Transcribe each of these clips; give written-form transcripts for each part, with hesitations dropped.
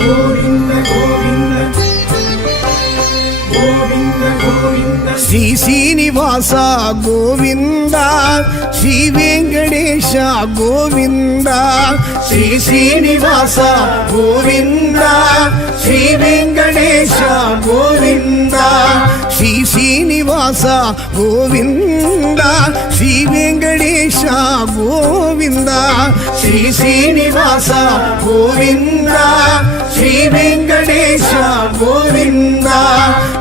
ಗೋವಿಂದ ಗೋವಿಂದ ಗೋವಿಂದ ಗೋವಿಂದ ಶ್ರೀ ಶ್ರೀನಿವಾಸ ಗೋವಿಂದ ಶ್ರೀ ವೆಂಕಟೇಶ ಗೋವಿಂದ ಶ್ರೀ ಶ್ರೀನಿವಾಸ ಗೋವಿಂದ ಶ್ರೀ ವೆಂಕಟೇಶ ಗೋವಿಂದ ಶ್ರೀ ಶ್ರೀನಿವಾಸ ಗೋವಿಂದ ಶ್ರೀ ವೆಂಕಟೇಶ ಗೋವಿಂದ ಶ್ರೀ ಶ್ರೀನಿವಾಸ ಗೋವಿಂದ ಶ್ರೀ ವೆಂಕಟೇಶ ಗೋವಿಂದ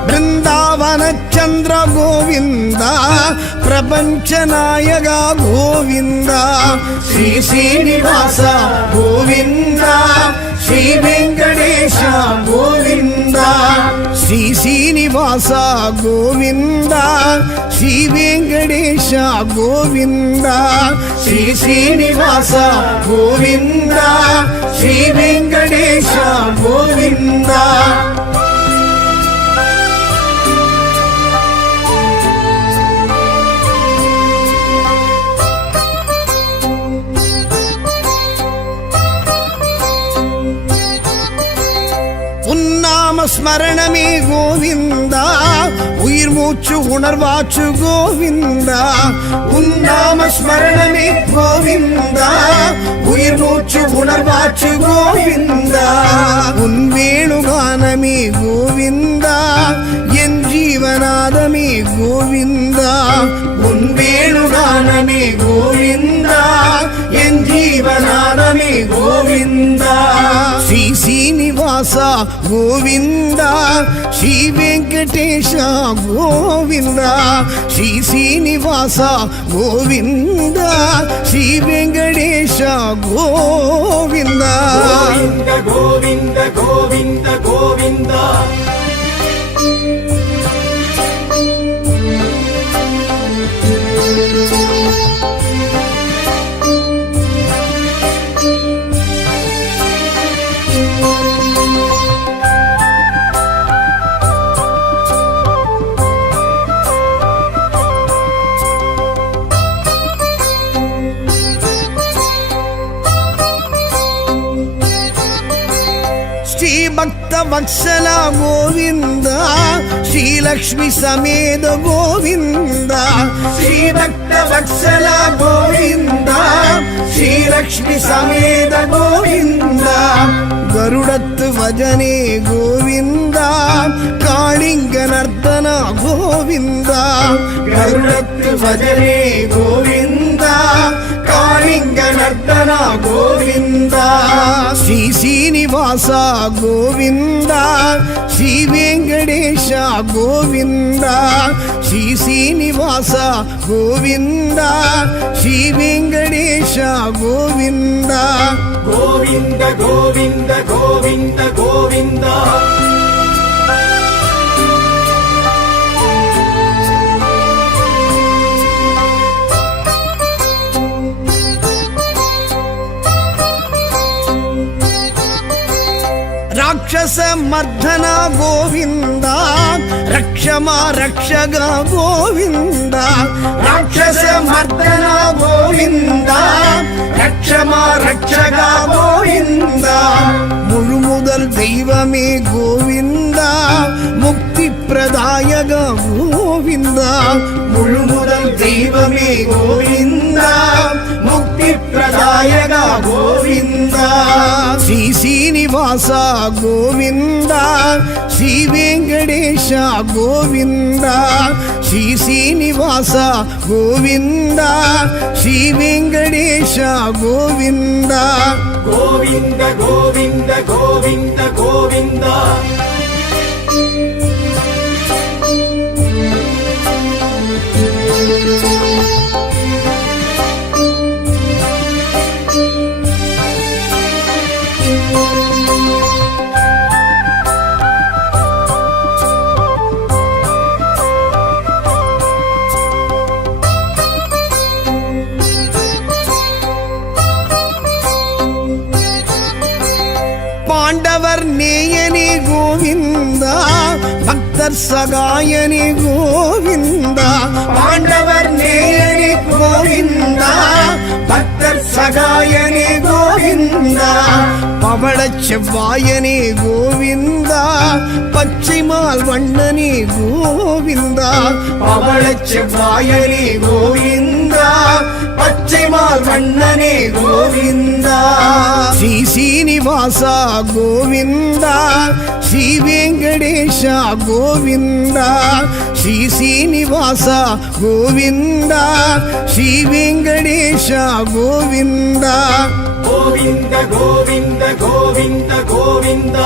ಬೃಂದಾವನ ಚಂದ್ರ ಗೋವಿಂದ ಪ್ರಪಂಚ ನಾಯಕ ಗೋವಿಂದ ಶ್ರೀ ಶ್ರೀನಿವಾಸ ಗೋವಿಂದ ಶ್ರೀ ವೆಂಕಟೇಶ ಗೋವಿಂದ ಶ್ರೀ ಶ್ರೀನಿವಾಸ ಗೋವಿಂದ ಶ್ರೀ ವೆಂಕಟೇಶ ಗೋವಿಂದ ಶ್ರೀ ಶ್ರೀನಿವಾಸ ಗೋವಿಂದ ಶ್ರೀ ವೆಂಕಟೇಶ ಗೋವಿಂದ உன்னாம ஸ்மரணமே கோவிந்தா உயிர் மூச்சு உணர்வாச்சு கோவிந்தா உன்னாம ஸ்மரணமே கோவிந்தா உயிர் மூச்சு உணர்வாச்சு கோவிந்தா உன் வேணுகானமே கோவிந்தா என் ஜீவநாதமே கோவிந்தா உன் வேணுகானமே கோவிந்தா என் ஜீவநாதமே கோவிந்தா ஸ்ரீ ಶ್ರೀನಿವಾಸ ಗೋವಿಂದ ಶ್ರೀ ವೆಂಕಟೇಶ ಗೋವಿಂದ ಶ್ರೀ ಶ್ರೀನಿವಾಸ ಗೋವಿಂದ ಶ್ರೀ ವೆಂಕಟೇಶ ಗೋವಿಂದ ಗೋವಿಂದ ಗೋವಿಂದ ಗೋವಿಂದ ಗೋವಿಂದ ಭಕ್ತ ವತ್ಸಲ ಗೋವಿಂದ ಶ್ರೀಲಕ್ಷ್ಮಿ ಸಮೇತ ಗೋವಿಂದ ಶ್ರೀ ಭಕ್ತ ವತ್ಸಲ ಗೋವಿಂದ ಶ್ರೀಲಕ್ಷ್ಮಿ ಸಮೇತ ಗೋವಿಂದ ಗರುಡತ್ತು ಭಜನೆ ಗೋವಿಂದ ಕಾಳಿಂಗ ನರ್ತನ ಗೋವಿಂದ ಗರುಡತ್ತು ಭಜನೆ ಗೋವಿಂದ ಕಾಳಿಂಗ ನರ್ತನ ಗೋವಿಂದ ಶ್ರೀ ಶ್ರೀನಿವಾಸ ಗೋವಿಂದ ಶ್ರೀ ವೆಂಕಟೇಶ ಗೋವಿಂದ ಶ್ರೀ ಶ್ರೀನಿವಾಸ ಗೋವಿಂದ ಶ್ರೀ ವೆಂಕಟೇಶ ಗೋವಿಂದ ಗೋವಿಂದ ಗೋವಿಂದ ಗೋವಿಂದ ಗೋವಿಂದ ರಾಕ್ಷಸ ಮರ್ಧನ ಗೋವಿಂದ ರಕ್ಷಮ ರಕ್ಷಗ ಗೋವಿಂದ ರಾಕ್ಷಸ ಮರ್ಧನ ಗೋವಿಂದ ರಕ್ಷಮ ರಕ್ಷಗ ಗೋವಿಂದ முழுமுதல் தெய்வமே கோவிந்தா முக்தி பிரதாயக கோவிந்தா முழுமுதல் தெய்வமே கோவிந்தா முக்தி பிரதாயக கோவிந்தா ஸ்ரீ ಶ್ರೀನಿವಾಸ ಗೋವಿಂದ ಶ್ರೀ ವೆಂಕಟೇಶ ಗೋವಿಂದ ಶ್ರೀ ಶ್ರೀನಿವಾಸ ಗೋವಿಂದ ಶ್ರೀ ವೆಂಕಟೇಶ ಗೋವಿಂದ ಗೋವಿಂದ ಗೋವಿಂದ ಗೋವಿಂದ ಗೋವಿಂದ பாண்டவர் நேயனே கோவிந்தா, பக்தர் சகாயனே கோவிந்தா. பாண்டவர் நேயனே கோவிந்தா, பக்தர் சகாயனே கோவிந்தா. பவளச் செவ்வாயனே கோவிந்தா, பச்சைமால் வண்ணனே கோவிந்தா. பவளச் செவ்வாயனே கோவிந்தா, பச்சைமால் வண்ணனே கோவிந்தா. ஸ்ரீ சீனிவாசா கோவிந்தா, ஸ்ரீ வெங்கடேஷா கோவிந்தா. ஸ்ரீ சீனிவாசா கோவிந்தா, ஸ்ரீ வெங்கடேஷா கோவிந்தா. கோவிந்த கோவிந்த கோவிந்த கோவிந்த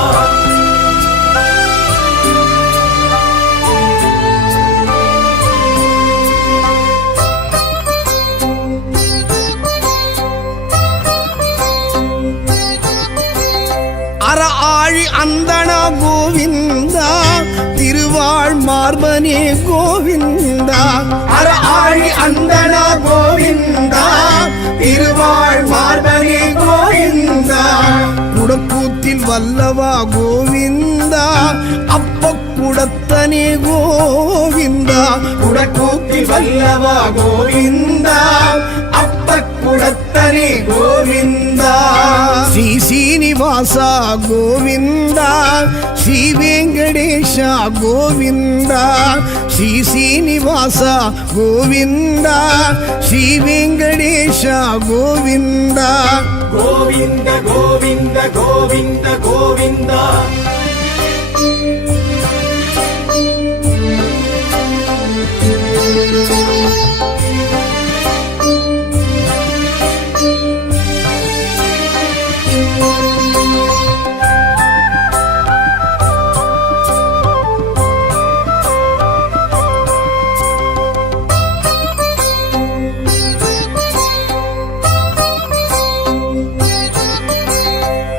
ஆழி அந்தனா கோவிந்தா, திருவாழ் மார்பனே கோவிந்தா. ஆழி அந்தனா கோவிந்தா, திருவாழ் மார்பனே கோவிந்தா. குடக்கூத்தில் வல்லவா கோவிந்தா, அப்ப குடத்தனே கோவிந்தா. குடக்கூத்தில் வல்லவா கோவிந்தா, அப்ப குடத்தனே கோவிந்தா. ஸ்ரீ சீனிவாசா கோவிந்தா, ஸ்ரீ வெங்கடேஷா கோவிந்தா. ஸ்ரீ சீனிவாசா கோவிந்தா, ஸ்ரீ வெங்கடேஷா கோவிந்தா. கோவிந்த கோவிந்த கோவிந்த கோவிந்த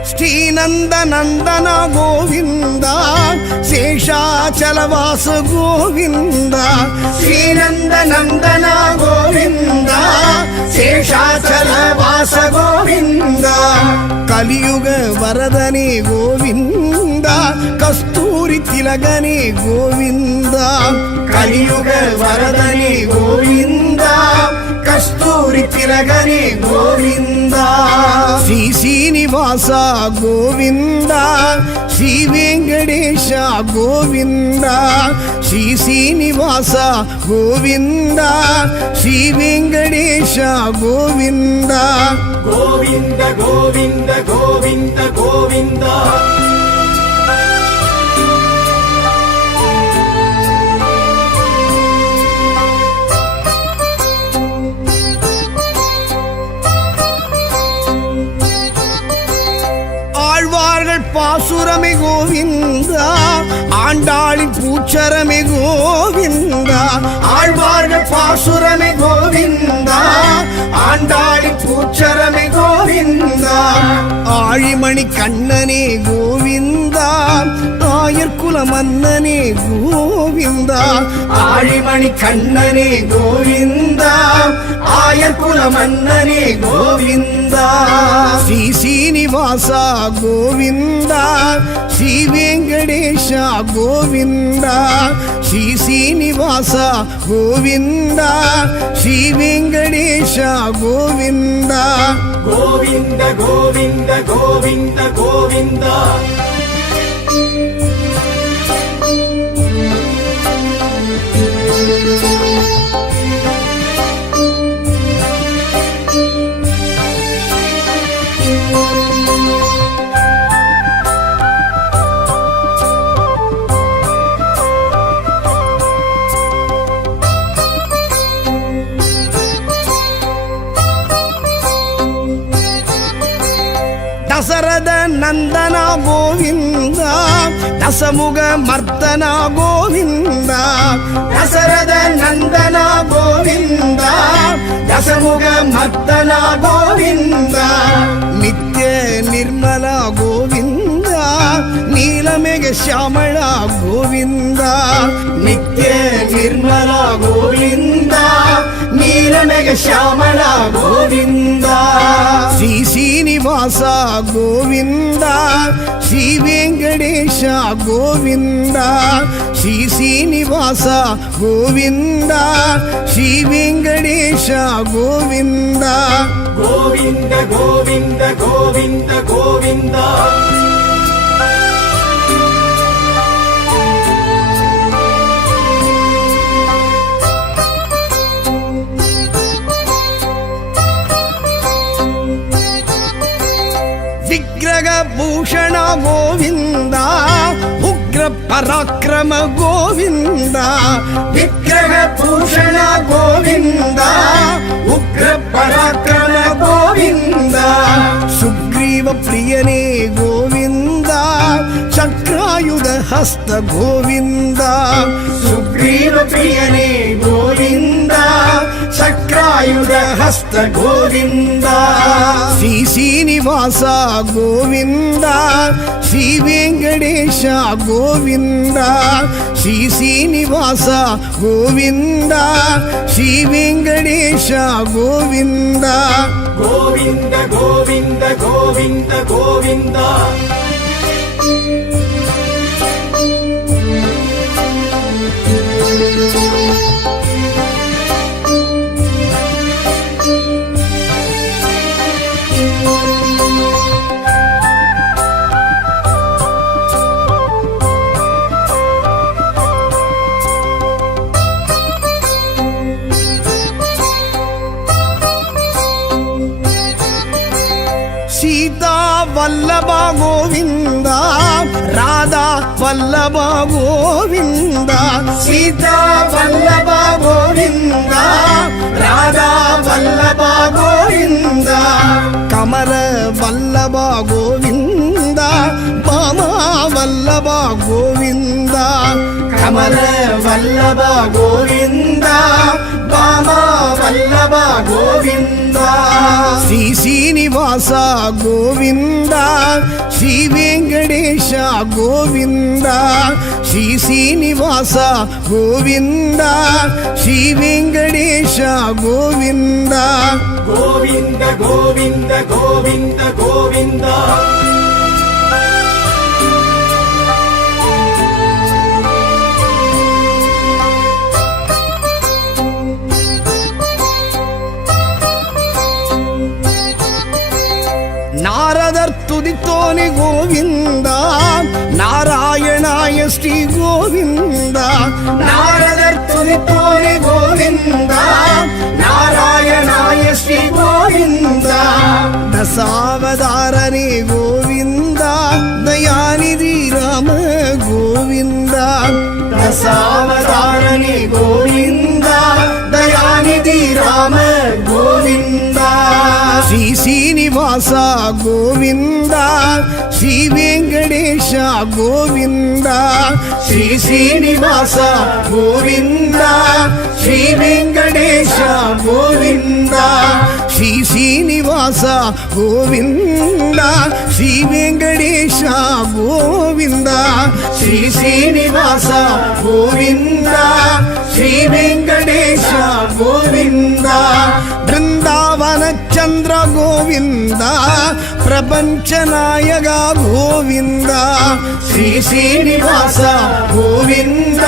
ஸ்ரீநந்த நந்தன கோவிந்தா, சேஷாச்சலவாச கோவிந்தா. ஸ்ரீநந்த நந்தன கோவிந்தா, சேஷாச்சலவாச கோவிந்தா. கலியுக வரதனே கோவிந்தா, கஸ்தூரி திலகனே கோவிந்தா. கலியுக வரதனே கோவிந்தா, கஸ்தூரி திலகனே கோவிந்தா. ஸ்ரீ சீனிவாசா கோவிந்தா, ஸ்ரீ வெங்கடேஷா கோவிந்தா. ஸ்ரீ சீனிவாசா கோவிந்தா, ஸ்ரீ வெங்கடேஷா கோவிந்தா. கோவிந்த கோவிந்த கோவிந்த கோவிந்த ஆழ்வார்கள் பாசுரமே கோவிந்தா, ஆண்டாளின் பூச்சரமே கோவிந்தா. ஆழ்வார்கள் பாசுரமே கோவிந்தா, ஆண்டாளின் பூச்சரமே கோவிந்தா. ஆழிமணி கண்ணனே கோவிந்தா, ஆயர்குல மன்னனே கோவிந்தா. ஆழிமணி கண்ணனே கோவிந்தா, ஆயர்குல மன்னனே கோவிந்தா. ஸ்ரீ சீனிவாசா கோவிந்தா, ஸ்ரீ வெங்கடேஷா கோவிந்தா. ஸ்ரீ சீனிவாசா கோவிந்தா, ஸ்ரீ வெங்கடேஷா கோவிந்தா. கோவிந்த கோவிந்த கோவிந்த கோவிந்த தசரத நந்தனா கோவிந்தா, தசமுக மர்த்தனா கோவிந்தா. தசரத நந்தனா கோவிந்தா, தசமுக மர்த்தனா கோவிந்தா. நித்ய நிர்மலா கோவிந்தா, நீலமேக ஷியாமளா கோவிந்தா. நித்ய நிர்மலா கோவிந்தா, நீலமேக ஷியாமளா கோவிந்தா. ஸ்ரீ சீனிவாசா கோவிந்தா, ಶ್ರೀ ವೆಂಕಟೇಶ ಗೋವಿಂದ ಶ್ರೀ ಶ್ರೀನಿವಾಸ ಗೋವಿಂದ ಶ್ರೀ ವೆಂಕಟೇಶ ಗೋವಿಂದ ಗೋವಿಂದ ಗೋವಿಂದ ಗೋವಿಂದ ಗೋವಿಂದ ವಿಗ್ರಹ ಭೂಷಣ ಗೋವಿಂದ ಉಗ್ರ ಪರಾಕ್ರಮ ಗೋವಿಂದ ವಿಗ್ರಹ ಭೂಷಣ ಗೋವಿಂದ ಉಗ್ರ ಪರಾಕ್ರಮ ಗೋವಿಂದ ಸುಗ್ರೀವ ಪ್ರಿಯನೇ ಗೋವಿಂದ ಚಕ್ರಾಯುಧ ಹಸ್ತ ಗೋವಿಂದ ಸುಗ್ರೀವ ಪ್ರಿಯನೇ ಗೋವಿಂದ ಚಕ್ರಾಯುಧ ಹಸ್ತ ಗೋವಿಂದ ಶ್ರೀ ಶ್ರೀನಿವಾಸ ಗೋವಿಂದ ಶ್ರೀ ವೆಂಕಟೇಶ ಗೋವಿಂದ ಶ್ರೀ ಶ್ರೀನಿವಾಸ ಗೋವಿಂದ ಶ್ರೀ ವೆಂಕಟೇಶ ಗೋವಿಂದ ಗೋವಿಂದ ಗೋವಿಂದ ಗೋವಿಂದ ಗೋವಿಂದ ಸೀತಾ ವಲ್ಲಭ ಗೋವಿಂದ ರಾಧಾ ವಲ್ಲಭ ಗೋವಿಂದ ಸೀತಾ ವಲ್ಲಭ ಗೋವಿಂದ ರಾಧಾ ವಲ್ಲಭ ಗೋವಿಂದ ಕಮಲ ವಲ್ಲಭ ಗೋವಿಂದ ಬಾಮ ವಲ್ಲಭ ಗೋವಿಂದ ಕಮಲ ವಲ್ಲಭ ಗೋವಿಂದ ಬಾಮ ವಲ್ಲಭ ಗೋವಿಂದ ಶ್ರೀ ಶ್ರೀನಿವಾಸ ಗೋವಿಂದ ಶ್ರೀ ವೆಂಕಟೇಶ ಗೋವಿಂದ ಶ್ರೀ ಶ್ರೀನಿವಾಸ ಗೋವಿಂದ ಶ್ರೀ ವೆಂಕಟೇಶ ಗೋವಿಂದ ಗೋವಿಂದ ಗೋವಿಂದ ಗೋವಿಂದ ಗೋವಿಂದ ನಾರದರ್ ತುದಿತೋನೆ ಗೋವಿಂದ ನಾರಾಯಣಾಯ ಶ್ರೀ ಗೋವಿಂದ ನಾರದರ್ ತುದಿತೋನೆ ಗೋವಿಂದ ನಾರಾಯಣಾಯ ಶ್ರೀ ಗೋವಿಂದ ದಶಾವತಾರನೇ ಗೋವಿಂದ ದಯಾನಿಧಿ ರಾಮ ಗೋವಿಂದ ದಶಾವತಾರನೇ ಗೋವಿಂದ ದಯಾನಿಧಿ ರಾಮ ಗೋವಿಂದ ಶ್ರೀ ಶ್ರೀನಿವಾಸ ಗೋವಿಂದ ಶ್ರೀ ವೆಂಕಟೇಶ ಗೋವಿಂದ ಶ್ರೀ ಶ್ರೀನಿವಾಸ ಗೋವಿಂದ ಶ್ರೀ ವೆಂಕಟೇಶ ಗೋವಿಂದ ಶ್ರೀ ಶ್ರೀನಿವಾಸ ಗೋವಿಂದ ಶ್ರೀ ವೆಂಕಟೇಶ ಗೋವಿಂದ ಶ್ರೀ ಶ್ರೀನಿವಾಸ ಗೋವಿಂದ ಶ್ರೀ ವೆಂಕಟೇಶ ಗೋವಿಂದ ಬೃಂದಾವನ ಚಂದ್ರ ಗೋವಿಂದ ಪ್ರಪಂಚ ನಾಯಕ ಗೋವಿಂದ ಶ್ರೀ ಶ್ರೀನಿವಾಸ ಗೋವಿಂದ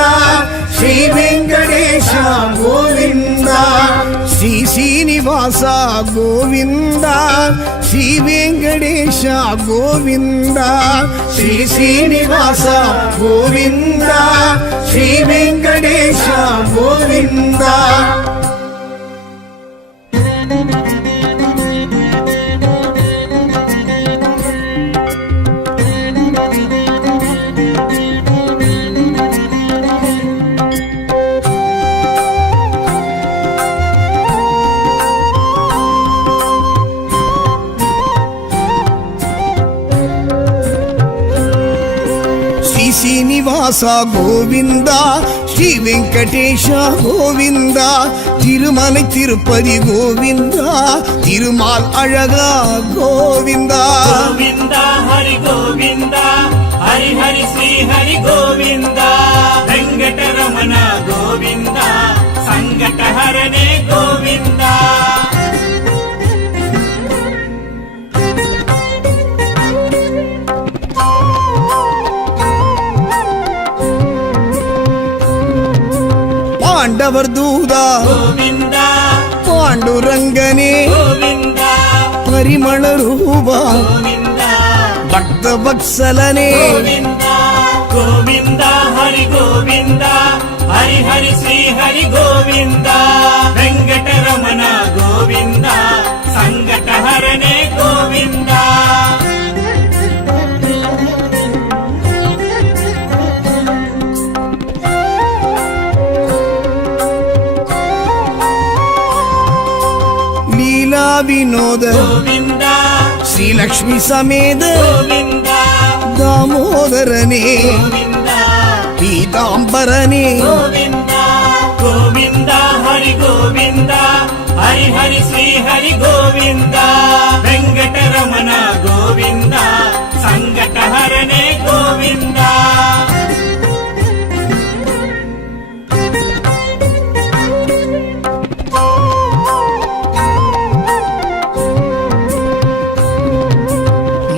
ಶ್ರೀ ವೆಂಕಟೇಶ ಗೋವಿಂದ ಶ್ರೀ ಶ್ರೀನಿವಾಸ ಗೋವಿಂದ ಶ್ರೀ ವೆಂಕಟೇಶ ಗೋವಿಂದ ಶ್ರೀ ಶ್ರೀನಿವಾಸ ಗೋವಿಂದ ಶ್ರೀ ವೆಂಕಟೇಶ ಗೋವಿಂದ ಶ್ರೀನಿವಾಸ ಗೋವಿಂದ ಶ್ರೀ ವೆಂಕಟೇಶ ಗೋವಿಂದ திருமலை திருப்பதி கோவிந்தா திருமால் அழகா கோவிந்தா கோவிந்தா ஹரி கோவிந்தா ஹரி ஹரி ஸ்ரீ ஹரி கோவிந்தா வெங்கடரமண கோவிந்தா சங்கடஹரனே கோவிந்தா ஆண்டவர் தூதா கோவிந்தா பாண்டுரங்கனே கோவிந்தா பரிமள ரூபா கோவிந்தா பக்த வத்சலனே கோவிந்தா கோவிந்தா ஹரி கோவிந்தா ஹரி ஹரி ஸ்ரீ ஹரி கோவிந்தா வெங்கடரமಣ கோவிந்தா ಸಂಕಟಹರನೇ ಗೋವಿಂದ ಲೀಲಾ ವಿನೋದ ಗೋವಿಂದ ಶ್ರೀಲಕ್ಷ್ಮಿ ಸಮೇತ ಗೋವಿಂದ ದಾಮೋದರನೇ ಗೋವಿಂದ ಪೀತಾಂಬರನೇ ಗೋವಿಂದ ಗೋವಿಂದ ಹರಿ ಗೋವಿಂದ ಹರಿ ಹರಿ ಶ್ರೀ ಹರಿ ಗೋವಿಂದ ವೆಂಕಟರಮಣ ಗೋವಿಂದ ಸಂಕಟಹರನೇ ಗೋವಿಂದ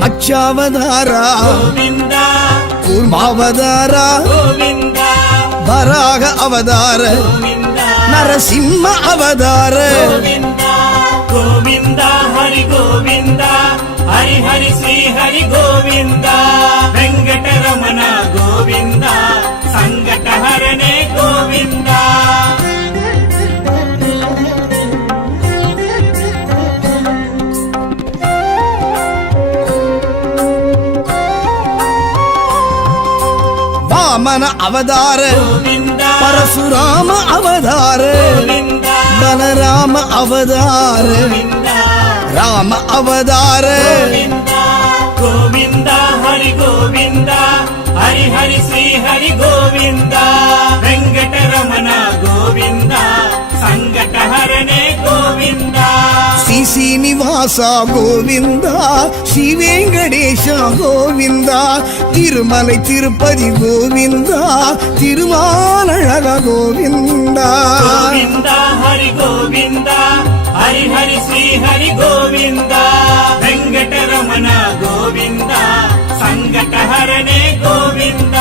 ಮಚ್ಚಾವತಾರ ಗೋವಿಂದ ಕೂರ್ಮಾವತಾರ ಗೋವಿಂದ ವರಾಹ ಅವತಾರ ಗೋವಿಂದ ನರಸಿಂಹ ಅವತಾರ ಗೋವಿಂದ ಗೋವಿಂದ ಹರಿ ಗೋವಿಂದ ಹರಿ ಹರಿ ಶ್ರೀ ಹರಿ ಗೋವಿಂದ ವೆಂಕಟರಮಣ ಗೋವಿಂದ ಸಂಕಟಹರನೇ ಗೋವಿಂದ ವಾಮನ ಅವತಾರ ಗೋವಿಂದ ಪರಶುರಾಮ ಅವತಾರ ಗೋವಿಂದ ಬಲರಾಮ ಅವತಾರ ಗೋವಿಂದ ರಾಮ ಅವತಾರ ಗೋವಿಂದ ಗೋವಿಂದ ಹರಿ ಗೋವಿಂದ ಹರಿ ಹರಿ ಶ್ರೀ ಹರಿ ಗೋವಿಂದ ವೆಂಕಟರಮಣ ಗೋವಿಂದ ಸಂಕಟಹರನೇ ಗೋವಿಂದ ಶ್ರೀ ಶ್ರೀನಿವಾಸ ಗೋವಿಂದ ಶ್ರೀ ವೆಂಕಟೇಶ ಗೋವಿಂದ ತಿರುಮಲೈ ತಿರುಪತಿ ಗೋವಿಂದ ತಿರುಮಾಲழக ಗೋವಿಂದ ಗೋವಿಂದ ಹರಿ ಗೋವಿಂದ ಹರಿ ಹರಿ ಶ್ರೀ ಹರಿ ಗೋವಿಂದ ವೆಂಕಟರಮಣ ಗೋವಿಂದ ಸಂಕಟಹರನೇ ಗೋವಿಂದ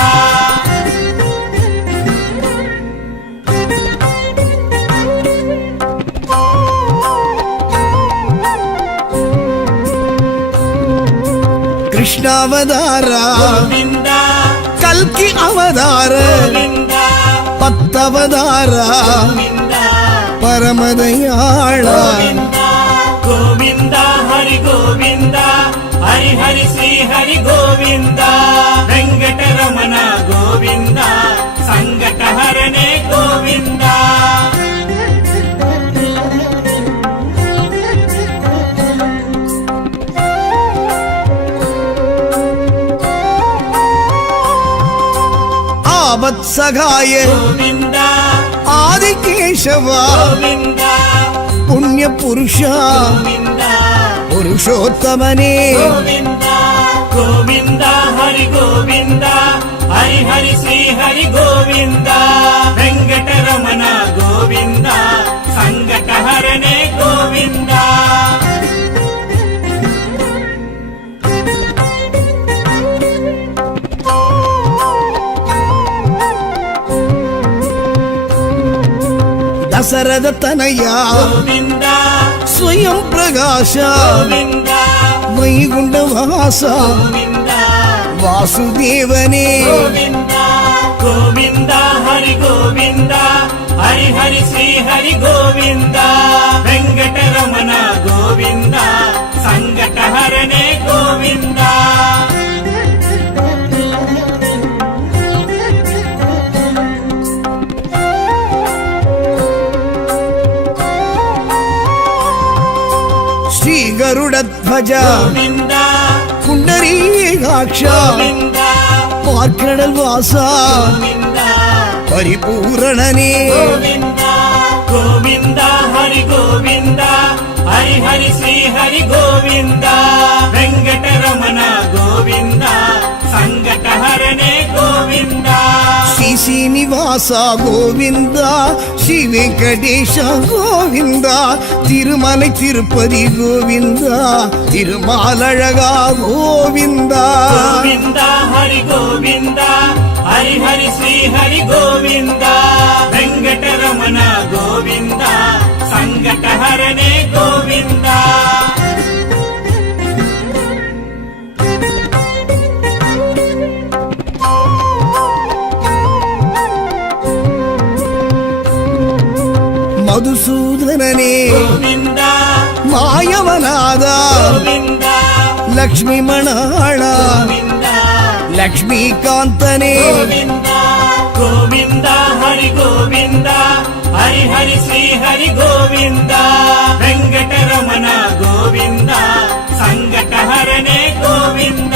ಕೃಷ್ಣಾವತಾರ ಗೋವಿಂದ ಕಲ್ಕಿ ಅವತಾರ ಗೋವಿಂದ ಪತ್ತವತಾರ ಗೋವಿಂದ ಪರಮದಯಾಳ ಗೋವಿಂದ ಗೋವಿಂದ ಹರಿ ಗೋವಿಂದ ಹರಿ ಹರಿ ಶ್ರೀ ಹರಿ ಗೋವಿಂದ ವೆಂಕಟರಮಣ ಗೋವಿಂದ ಸಂಕಟಹರನೇ ಗೋವಿಂದ ಆವತ್ಸಗಾಯ ಗೋವಿಂದ ಆದಿಕೇಶವ ಗೋವಿಂದ ಪುಣ್ಯ ಪುರುಷ ಗೋವಿಂದ ಪುರುಷೋತ್ತಮನೇ ಗೋವಿಂದ ಗೋವಿಂದ ಹರಿ ಗೋವಿಂದ ಹರಿ ಹರಿ ಶ್ರೀ ಹರಿ ಗೋವಿಂದ ವೆಂಕಟರಮಣ ಗೋವಿಂದ ಸಂಕಟಹರನೇ ಗೋವಿಂದ ದಸರದ ತನಯ ಗೋವಿಂದ ಸ್ವಯಂ ಪ್ರಕಾಶ ಗೋವಿಂದ ವೈಗುಂಡ ವಾಸ ಗೋವಿಂದ ವಾಸುದೇವನೇ ಗೋವಿಂದ ಗೋವಿಂದ ಹರಿ ಗೋವಿಂದ ಹರಿ ಹರಿ ಶ್ರೀ ಹರಿ ಗೋವಿಂದ ವೆಂಕಟರಮಣ ಗೋವಿಂದ ಸಂಕಟಹರನೇ ಗೋವಿಂದ ಶ್ರೀ ಗರುಡ ಧ್ವಜ ಗೋವಿಂದ ಪುಂಡರೀಕಾಕ್ಷ ಗೋವಿಂದ ಪಾರ್ಕಡಲ್ ವಾಸ ಗೋವಿಂದ ಪರಿಪೂರಣನೇ ಗೋವಿಂದ ಗೋವಿಂದ ಹರಿ ಗೋವಿಂದ ಹರಿ ಹರಿ ಶ್ರೀ ಹರಿ ಗೋವಿಂದ ವೆಂಕಟರಮಣ ಗೋವಿಂದ ಸಂಕಟಹರನೇ ಗೋವಿಂದ ಶ್ರೀ ಶ್ರೀನಿವಾಸ ಗೋವಿಂದ ಶ್ರೀ ವೆಂಕಟೇಶ ಗೋವಿಂದ ತಿರುಮಲೈ ತಿರುಪತಿ ಗೋವಿಂದ ತಿರುಮಾಲழக ಗೋವಿಂದ ಗೋವಿಂದ ಹರಿ ಗೋವಿಂದ ಹರಿ ಹರಿ ಶ್ರೀ ಹರಿ ಗೋವಿಂದ ವೆಂಕಟರಮಣ ಗೋವಿಂದ ಸಂಕಟಹರನೇ ಗೋವಿಂದ ಮಧುಸೂದನನೇ ಗೋವಿಂದ ಮಾಯವನಾದ ಗೋವಿಂದ ಲಕ್ಷ್ಮೀ ಮಣಾಳ ಗೋವಿಂದ ಲಕ್ಷ್ಮೀಕಾಂತನೇ ಗೋವಿಂದ ಗೋವಿಂದ ಹರಿ ಗೋವಿಂದ ಹರಿ ಹರಿ ಶ್ರೀ ಹರಿ ಗೋವಿಂದ ವೆಂಕಟರಮಣ ಗೋವಿಂದ ಸಂಕಟಹರನೇ ಗೋವಿಂದ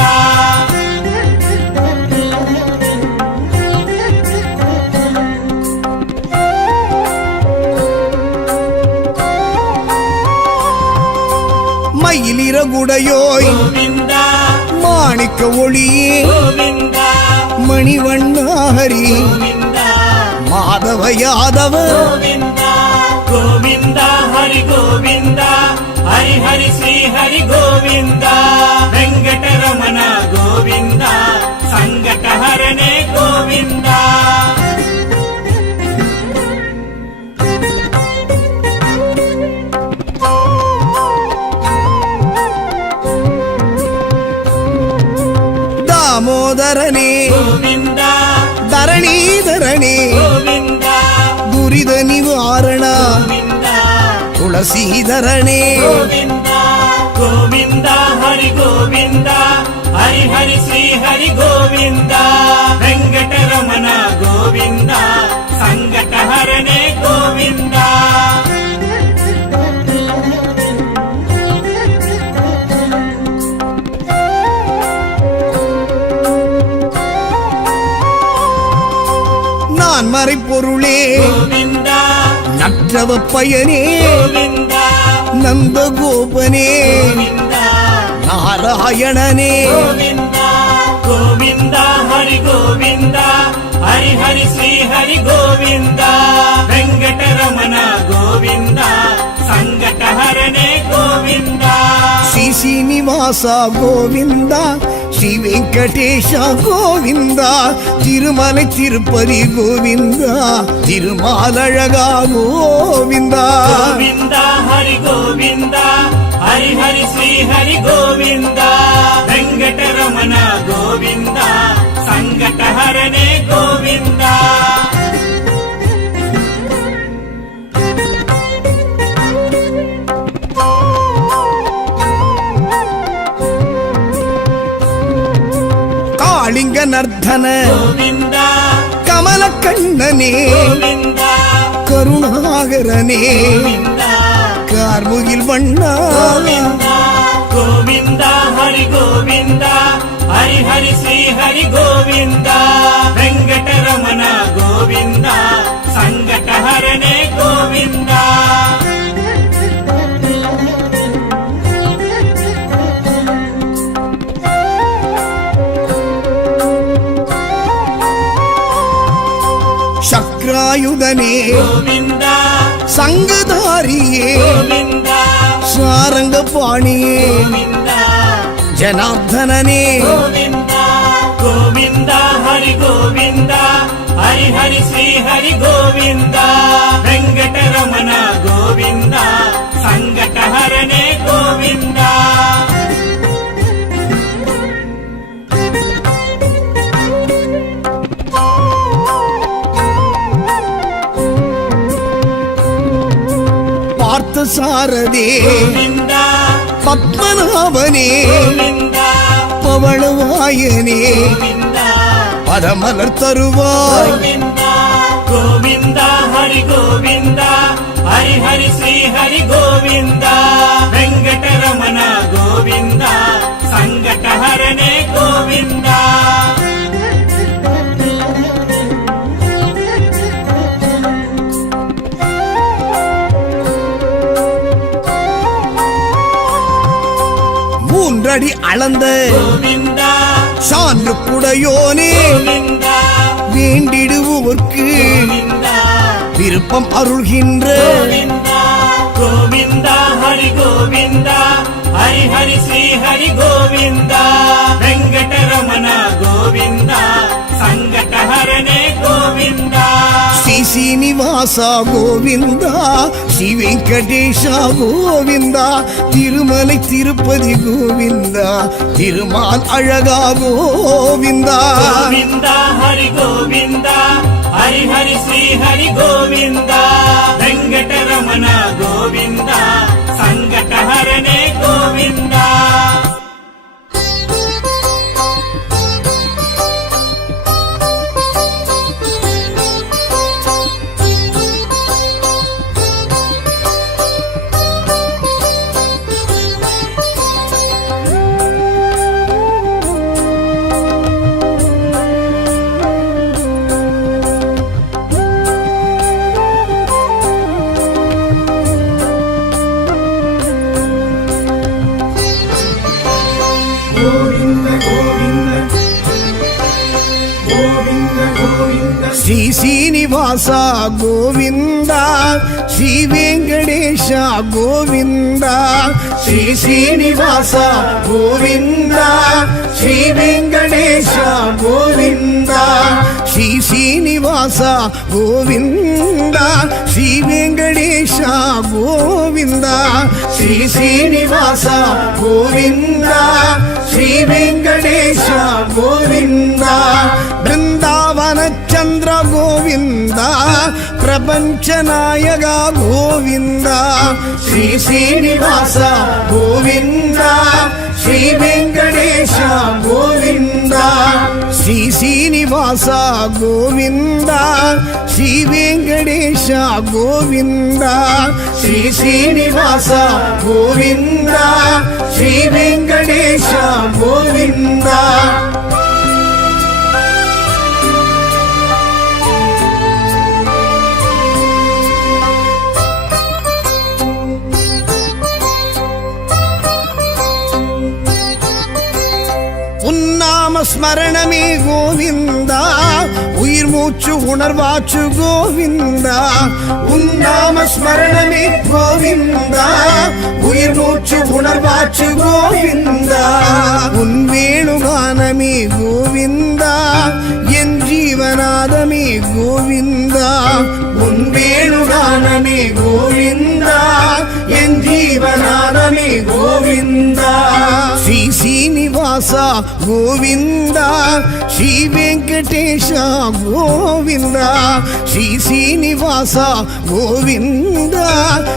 மயிலிறகுடையோய் ಗೋವಿಂದ மாணிக்க ஒளியே ಗೋವಿಂದ மணிவண்ணாஹரி ಗೋವಿಂದ மாதவ யாதவ ಗೋವಿಂದ ಗೋವಿಂದ ಹರಿ ಗೋವಿಂದ ಹರಿ ಹರಿ ಶ್ರೀ ಹರಿ ಗೋವಿಂದ ವೆಂಕಟರಮಣ ಗೋವಿಂದ ಸಂಕಟಹರನೇ ಗೋವಿಂದ தாமோதரனே ಗೋವಿಂದ தரணீதரனே ಗೋವಿಂದ துரித நிவாரண ಗೋವಿಂದ துளசீதரனே ಗೋವಿಂದ ಗೋವಿಂದ ಹರಿ ಗೋವಿಂದ ಹರಿ ಹರಿ ಶ್ರೀ ಹರಿ ಗೋವಿಂದ ವೆಂಕಟರಮಣ ಗೋವಿಂದ ಸಂಕಟಹರನೇ ಗೋವಿಂದ நான் மறைப்பொருளே ಗೋವಿಂದ நற்றவ பயனே ಗೋವಿಂದ நந்தகோபனே ಗೋವಿಂದ நாராயணனே ಗೋವಿಂದ ಗೋವಿಂದ ಹರಿ ಗೋವಿಂದ ಹರಿ ಹರಿ ಶ್ರೀ ಹರಿ ಗೋವಿಂದ ವೆಂಕಟರಮಣ ಗೋವಿಂದ ಸಂಕಟಹರನೇ ಗೋವಿಂದ ಶ್ರೀ ಶ್ರೀನಿವಾಸ ಗೋವಿಂದ ಶ್ರೀ ವೆಂಕಟೇಶ ಗೋವಿಂದ ತಿರುಮலை ತಿರುಪತಿ ಗೋವಿಂದ ತಿರುಮಾಲழகா ಗೋವಿಂದ ಗೋವಿಂದ ಹರಿ ಗೋವಿಂದ ಹರಿ ಹರಿ ಶ್ರೀ ಹರಿ ಗೋವಿಂದ ವೆಂಕಟರಮಣ ಗೋವಿಂದ ಸಂಕಟಹರನೇ ಗೋವಿಂದ ಕಾಳಿಂಗ ನರ್ಧನ ಗೋವಿಂದ ಕಮಲ ಕಣ್ಣನೇ ಗೋವಿಂದ ಕರುಣಾಗರನೇ ಗೋವಿಂದ ಕಾರ್ಮುಗಿಲ್ ಬಣ್ಣ ಗೋವಿಂದ ಗೋವಿಂದ ಹರಿ ಗೋವಿಂದ ಹರಿ ಹರಿ ಶ್ರೀ ಹರಿ ಗೋವಿಂದ ವೆಂಕಟರಮಣ ಗೋವಿಂದ ಸಂಕಟಹರನೇ ಗೋವಿಂದ ಶಕ್ರಾಯುಧನೇ ಗೋವಿಂದ ಸಂಗಧಾರಿಯೇ ಗೋವಿಂದ ಸಾರಂಗ ಪಾಣಿಯೇ ಗೋವಿಂದ ಜನಾರ್ದನನೇ ಗೋವಿಂದ ಗೋವಿಂದ ಹರಿ ಗೋವಿಂದ ಹರಿ ಹರಿ ಶ್ರೀ ಹರಿ ಗೋವಿಂದ ವೆಂಕಟರಮಣ ಗೋವಿಂದ ಸಂಕಟಹರನೇ ಗೋವಿಂದ பார்த்த சாரதே ಗೋವಿಂದ பத்மநாபனே ಗೋವಿಂದ பவளவாயனே ಗೋವಿಂದ பதமலர் தருவாய் ಗೋವಿಂದ ಗೋವಿಂದ ಹರಿ ಗೋವಿಂದ ಹರಿ ಹರಿ ಶ್ರೀ ಹರಿ ಗೋವಿಂದ ವೆಂಕಟರಮಣ ಗೋವಿಂದ ಸಂಕಟಹರನೇ ಗೋವಿಂದ மூன்றடி அளந்த ಗೋವಿಂದ சான்று குடையோனே ಗೋವಿಂದ வேண்டிடுவோர்க்கு ಗೋವಿಂದ விருப்பம் அருள்கின்ற ಗೋವಿಂದ ಗೋವಿಂದ ಹರಿ ಗೋವಿಂದ ಹರಿ ಹರಿ ಶ್ರೀ ಹರಿ ಗೋವಿಂದ ವೆಂಕಟರಮಣ ಗೋವಿಂದ ಸಂಕಟಹರ ಶ್ರೀನಿವಾಸ ಗೋವಿಂದ ಶ್ರೀ ವೆಂಕಟೇಶ ಗೋವಿಂದ ತಿರುಮலை ತಿರುಪತಿ ಗೋವಿಂದ ತಿರುಮಾಲ್ ಅழகா ಗೋವಿಂದ ಗೋವಿಂದ ಹರಿ ಗೋವಿಂದ ಹರಿ ಹರಿ ಶ್ರೀ ಹರಿ ಗೋವಿಂದ ವೆಂಕಟರಮಣ ಗೋವಿಂದ ಸಂಕಟ ಹರನೆ ಗೋವಿಂದ ಗೋವಿಂದ ಗೋವಿಂದ ಗೋವಿಂದ ಗೋವಿಂದ ಶ್ರೀನಿವಾಸ ಗೋವಿಂದ ಶ್ರೀ ವೆಂಕಟೇಶ ಗೋವಿಂದ ಶ್ರೀನಿವಾಸ ಗೋವಿಂದ ಶ್ರೀ ವೆಂಕಟೇಶ ಗೋವಿಂದ ಶ್ರೀನಿವಾಸ ಗೋವಿಂದ ಶ್ರೀ ವೆಂಕಟೇಶ ಗೋವಿಂದ ಶ್ರೀನಿವಾಸ ಗೋವಿಂದ ಶ್ರೀ ವೆಂಕಟೇಶ ಗೋವಿಂದ ಬೃಂದಾವನ ಚಂದ್ರ ಗೋವಿಂದ ಪ್ರಪಂಚ ನಾಯಕ ಗೋವಿಂದ ಶ್ರೀನಿವಾಸ ಗೋವಿಂದ ಶ್ರೀ ವೆಂಕಟೇಶ ಗೋವಿಂದ ಶ್ರೀನಿವಾಸ ಗೋವಿಂದ ಶ್ರೀ ವೆಂಕಟೇಶ ಗೋವಿಂದ ಶ್ರೀನಿವಾಸ ಗೋವಿಂದ ಶ್ರೀ ವೆಂಕಟೇಶ ಗೋವಿಂದ உன்னாம ஸ்மரணமே கோவிந்தா உயிர் மூச்சு உணர்வாச்சு கோவிந்தா உன்னாம ஸ்மரணமே கோவிந்தா உயிர் மூச்சு உணர்வாச்சு கோவிந்தா உன் வேணுகானமே கோவிந்தா என் ஜீவநாதமே கோவிந்தா உன் வேணுகானமே கோவிந்தா என் ஜீவநாதமே கோவிந்தா ಶ್ರೀನಿವಾಸ ಗೋವಿಂದ ಶ್ರೀ ವೆಂಕಟೇಶ ಗೋವಿಂದ ಶ್ರೀನಿವಾಸ ಗೋವಿಂದ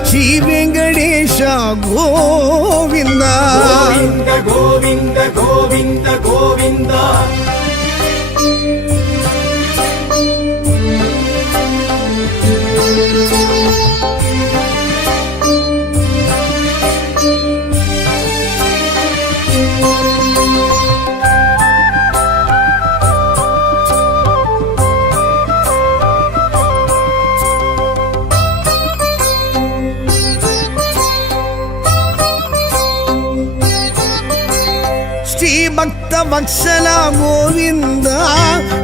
ಶ್ರೀ ವೆಂಕಟೇಶ ಗೋವಿಂದ ಗೋವಿಂದ ಗೋವಿಂದ ಗೋವಿಂದ ಗೋವಿಂದ ಭಕ್ತ ವತ್ಸಲ ಗೋವಿಂದ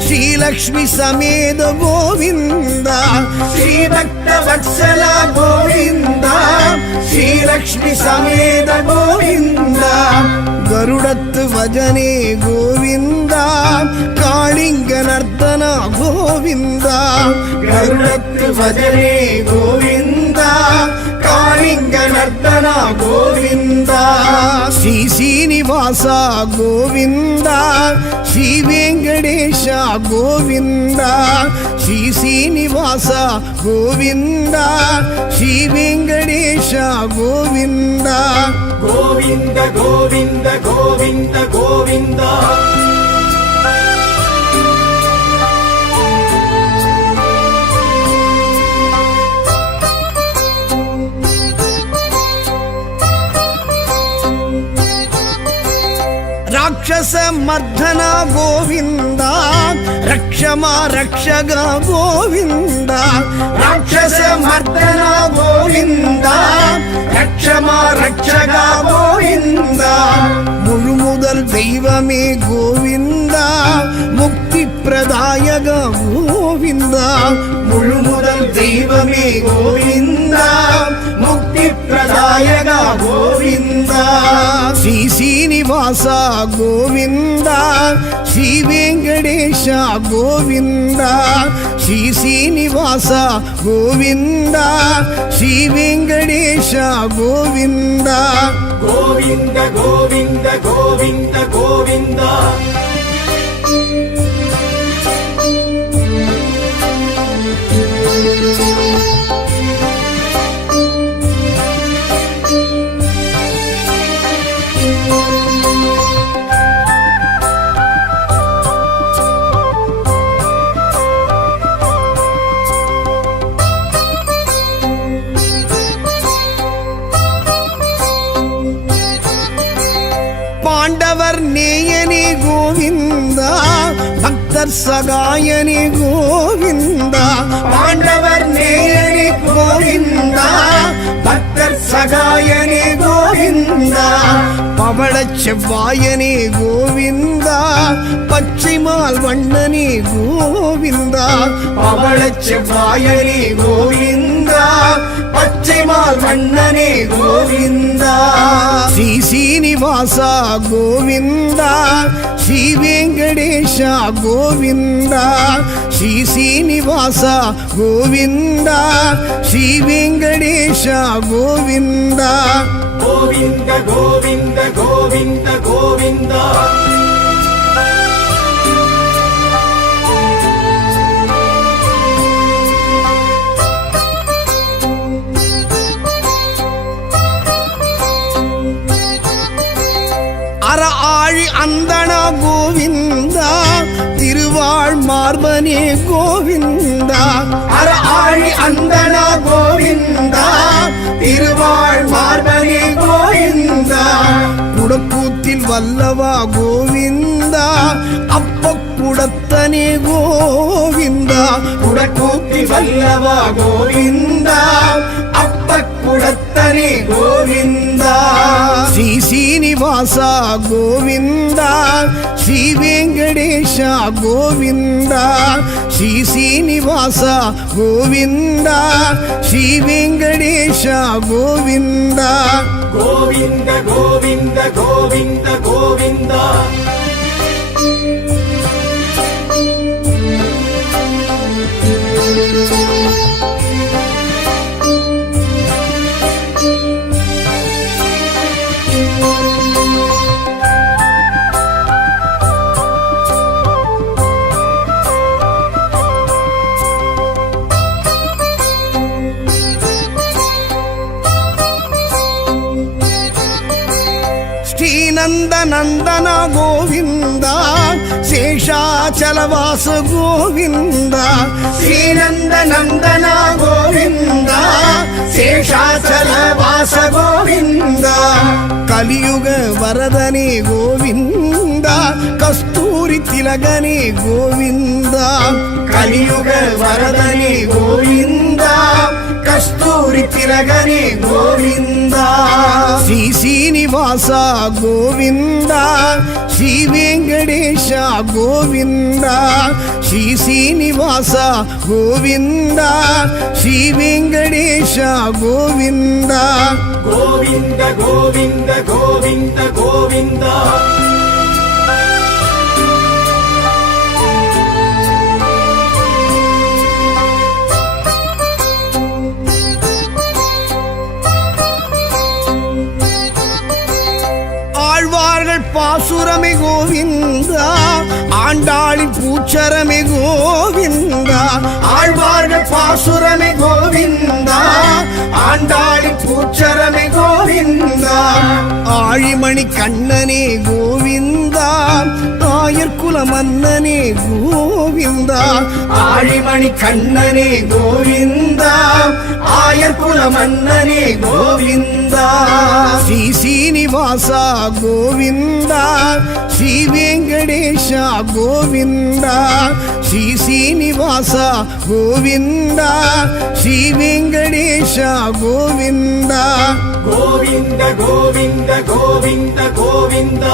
ಶ್ರೀಲಕ್ಷ್ಮಿ ಸಮೇತ ಗೋವಿಂದ ಶ್ರೀ ಭಕ್ತ ವತ್ಸಲ ಗೋವಿಂದ ಶ್ರೀಲಕ್ಷ್ಮಿ ಸಮೇತ ಗೋವಿಂದ ಗರುಡತ್ತು ಭಜನೆ ಗೋವಿಂದ ಕಾಳಿಂಗ ನರ್ತನ ಗೋವಿಂದ ಗರುಡತ್ತು ಭಜನೆ ಗೋವಿಂದ ಕಾಳಿಂಗ ನರ್ತನ ಗೋವಿಂದ ಶ್ರೀನಿವಾಸ ಗೋವಿಂದ ಶ್ರೀ ವೆಂಕಟೇಶ ಗೋವಿಂದ ಶ್ರೀನಿವಾಸ ಗೋವಿಂದ ಶ್ರೀ ವೆಂಕಟೇಶ ಗೋವಿಂದ ಗೋವಿಂದ ಗೋವಿಂದ ಗೋವಿಂದ ಗೋವಿಂದ ರಾಕ್ಷಸ ಮರ್ಧನ ಗೋವಿಂದ ರಕ್ಷಮ ರಕ್ಷಗ ಗೋವಿಂದ ರಾಕ್ಷಸ ಮರ್ಧನ ಗೋವಿಂದ ರಕ್ಷಮ ರಕ್ಷಗ ಗೋವಿಂದ முழுமுதல் தெய்வமே கோவிந்தா முக்தி பிரதாயக கோவிந்தா முழுமுதல் தெய்வமே கோவிந்தா முக்தி பிரதாயக கோவிந்தா ஸ்ரீ சீனிவாச கோவிந்தா ಶ್ರೀ ವೆಂಕಟೇಶ ಗೋವಿಂದ ಶ್ರೀ ಶ್ರೀನಿವಾಸ ಗೋವಿಂದ ಶ್ರೀ ವೆಂಕಟೇಶ ಗೋವಿಂದ ಗೋವಿಂದ ಗೋವಿಂದ ಗೋವಿಂದ ಗೋವಿಂದ பாண்டவர் நேயனே கோவிந்தா பக்தர் சகாயனே கோவிந்தா பாண்டவர் நேயனே கோவிந்தா பக்தர் சகாயனே கோவிந்தா பவளச் செவ்வாயனே கோவிந்தா பச்சைமால் வண்ணனே கோவிந்தா பவளச் செவ்வாயனே கோவிந்தா பச்சைமால் வண்ணனே கோவிந்தா ஸ்ரீ சீனிவாசா கோவிந்தா ஸ்ரீ வெங்கடேஷா கோவிந்தா ஸ்ரீ சீனிவாசா கோவிந்தா ஸ்ரீ வெங்கடேஷா கோவிந்தா கோவிந்த கோவிந்த கோவிந்த கோவிந்த அற ஆழி அந்தனா கோவிந்தா திருவாழ் மார்பனே கோவிந்தா அற ஆழி அந்தனா கோவிந்தா திருவாழ் மார்பனே கோவிந்தா குடக்கூத்தில் வல்லவா கோவிந்தா அப்ப குடத்தனே கோவிந்தா குடக்கூத்தில் வல்லவா கோவிந்தா அப்ப குடத்தனே கோவிந்தா ஸ்ரீ சீனிவாசா கோவிந்தா ஸ்ரீ வெங்கடேஷா கோவிந்தா ஸ்ரீ சீனிவாசா கோவிந்தா ஸ்ரீ வெங்கடேஷா கோவிந்தா கோவிந்த கோவிந்த கோவிந்த கோவிந்த ಶ್ರೀನಂದ ನಂದನ ಗೋವಿಂದ ಶೇಷಾಚಲವಾಸ ಗೋವಿಂದ ಶ್ರೀನಂದ ನಂದನ ಗೋವಿಂದ ಶೇಷಾಚಲವಾಸ ಗೋವಿಂದ ಕಲಿಯುಗ ವರದನೆ ಗೋವಿಂದ ಕಸ್ತೂರಿ ತಿಲಗನೆ ಗೋವಿಂದ ಕಲಿಯುಗ ವರದನೆ ಗೋವಿಂದ ಕಸ್ತೂರಿ ತಿಲಗನೆ ಗೋವಿಂದ ಶ್ರೀ ಶ್ರೀನಿವಾಸ ಗೋವಿಂದ ಶ್ರೀ ವೆಂಕಟೇಶ ಗೋವಿಂದ ಶ್ರೀ ಶ್ರೀನಿವಾಸ ಗೋವಿಂದ ಶ್ರೀ ವೆಂಕಟೇಶ ಗೋವಿಂದ ಗೋವಿಂದ ಗೋವಿಂದ ಗೋವಿಂದ ಗೋವಿಂದ ஆழ்வார்கள் பாசுரமே கோவிந்தா ஆண்டாளின் பூச்சரமே கோவிந்தா ஆழ்வார்கள் பாசுரமே கோவிந்தா ஆண்டாளின் பூச்சரமே கோவிந்தா ஆழிமணி கண்ணனே கோவிந்தா ஆயர் குல மன்னனே கோவிந்தா ஆழிமணி கண்ணனே கோவிந்தா ஆயர் குல மன்னனே கோவிந்தா ஸ்ரீ சீனிவாசா கோவிந்தா ஸ்ரீ வெங்கடேஷா கோவிந்தா ஸ்ரீ சீனிவாசா கோவிந்தா ஸ்ரீ வெங்கடேஷா கோவிந்தா கோவிந்த கோவிந்த கோவிந்த கோவிந்த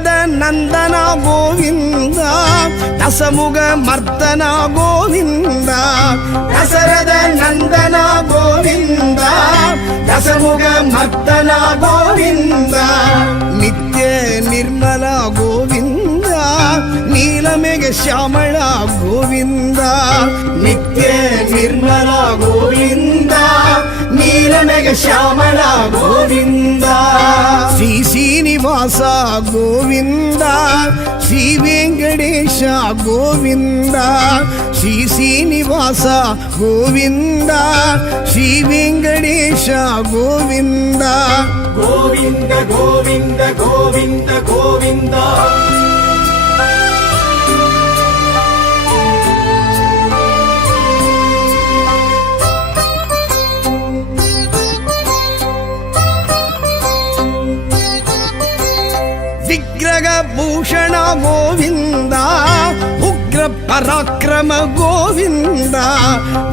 ದಶರಥ ನಂದನ ಗೋವಿಂದ ದಸಮುಗ ಮರ್ದನ ಗೋವಿಂದ ದಶರಥ ನಂದನ ಗೋವಿಂದ ದಸಮುಗ ಮರ್ದನ ಗೋವಿಂದ ನಿತ್ಯ ನಿರ್ಮಲ ಗೋವಿಂದ ನೀಲಮೆಗ ಶ್ಯಾಮಳ ಗೋವಿಂದ ನಿತ್ಯ ನಿರ್ಮಲ ಗೋವಿಂದ ನೀಲಮೆಗ ಶ್ಯಾಮಳ ಗೋವಿಂದ ಶ್ರೀ ಶ್ರೀನಿವಾಸ ಗೋವಿಂದ ಶ್ರೀ ವೆಂಕಟೇಶ ಗೋವಿಂದ ಶ್ರೀ ಶ್ರೀನಿವಾಸ ಗೋವಿಂದ ಶ್ರೀ ವೆಂಕಟೇಶ ಗೋವಿಂದ ಗೋವಿಂದ ಗೋವಿಂದ ಗೋವಿಂದ ಗೋವಿಂದ ವಿಗ್ರಹ ಭೂಷಣ ಗೋವಿಂದ ಉಗ್ರ ಪರಾಕ್ರಮ ಗೋವಿಂದ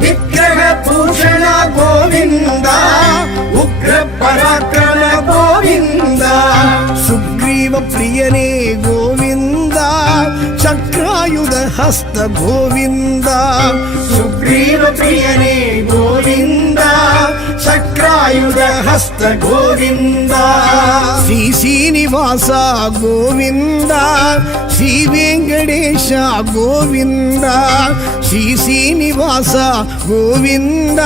ವಿಗ್ರಹ ಭೂಷಣ ಗೋವಿಂದ ಉಗ್ರ ಪರಾಕ್ರಮ ಗೋವಿಂದ ಸುಗ್ರೀವ ಪ್ರಿಯನೇ ಗೋವಿಂದ ಚಕ್ರಾಯುಧ ಹಸ್ತ ಗೋವಿಂದ ಸುಗ್ರೀವ ಪ್ರಿಯನೇ ಗೋವಿಂದ ಚಕ್ರಾಯುಧ ಹಸ್ತ ಗೋವಿಂದ ಶ್ರೀ ಶ್ರೀನಿವಾಸ ಗೋವಿಂದ ಶ್ರೀ ವೆಂಕಟೇಶ ಗೋವಿಂದ ಶ್ರೀ ಶ್ರೀನಿವಾಸ ಗೋವಿಂದ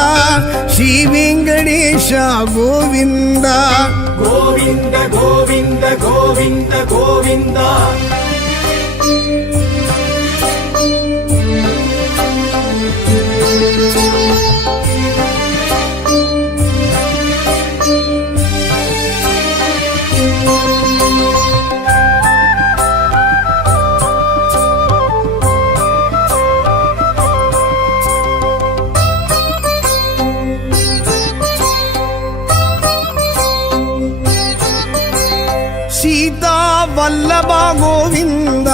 ಶ್ರೀ ವೆಂಕಟೇಶ ಗೋವಿಂದ ಗೋವಿಂದ ಗೋವಿಂದ ಗೋವಿಂದ ಗೋವಿಂದ ಸೀತಾ ವಲ್ಲಭ ಗೋವಿಂದ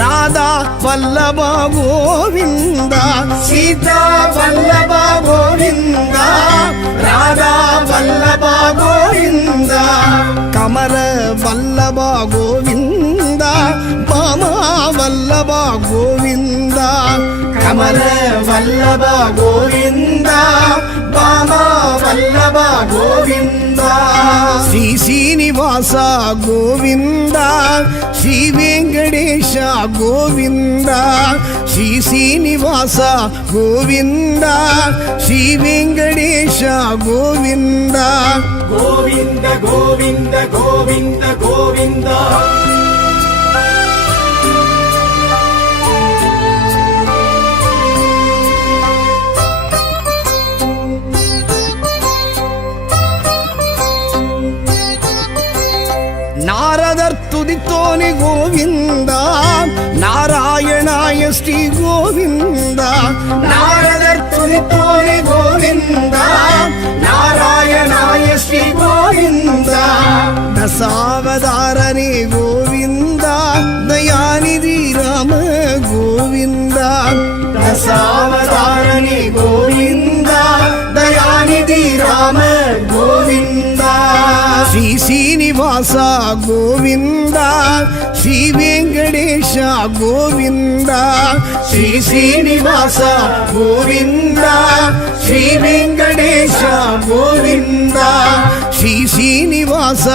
ರಾಧಾ ವಲ್ಲಭ ಗೋವಿಂದ ಸೀತಾ ವಲ್ಲಭ ಗೋವಿಂದ ರಾಧಾ ವಲ್ಲಭ ಗೋವಿಂದ ಕಮಲ ವಲ್ಲಭ ಗೋವಿಂದ ಬಾಮ ವಲ್ಲಭ ಗೋವಿಂದ ಕಮಲ ವಲ್ಲಭ ಗೋವಿಂದ ಬಾಮ ವಲ್ಲಭ ಗೋವಿಂದ ಶ್ರೀ ಶ್ರೀನಿವಾಸ ಗೋವಿಂದ ಶ್ರೀ ವೆಂಕಟೇಶ ಗೋವಿಂದ ಶ್ರೀ ಶ್ರೀನಿವಾಸ ಗೋವಿಂದ ಶ್ರೀ ವೆಂಕಟೇಶ ಗೋವಿಂದ ಗೋವಿಂದ ಗೋವಿಂದ ಗೋವಿಂದ ಗೋವಿಂದ ನಾರದರ್ ತುದಿತೋನೆ ಗೋವಿಂದ ನಾರಾಯಣಾಯ ಶ್ರೀ ಗೋವಿಂದ ನಾರದರ್ ತುದಿತೋನೆ ಗೋವಿಂದ ನಾರಾಯಣಾಯ ಶ್ರೀ ಗೋವಿಂದ ದಶಾವತಾರನೇ ಗೋವಿಂದ ದಯಾನಿಧಿ ರಾಮ ಗೋವಿಂದ ದಶಾವತಾರನೇ ಗೋವಿಂದ ದಯಾನಿಧಿ ರಾಮ ಗೋವಿಂದ ಶ್ರೀ ಶ್ರೀನಿವಾಸ ಗೋವಿಂದ ಶ್ರೀ ವೆಂಕಟೇಶ ಗೋವಿಂದ ಶ್ರೀ ಶ್ರೀನಿವಾಸ ಗೋವಿಂದ ಶ್ರೀ ವೆಂಕಟೇಶ ಗೋವಿಂದ ಶ್ರೀ ಶ್ರೀನಿವಾಸ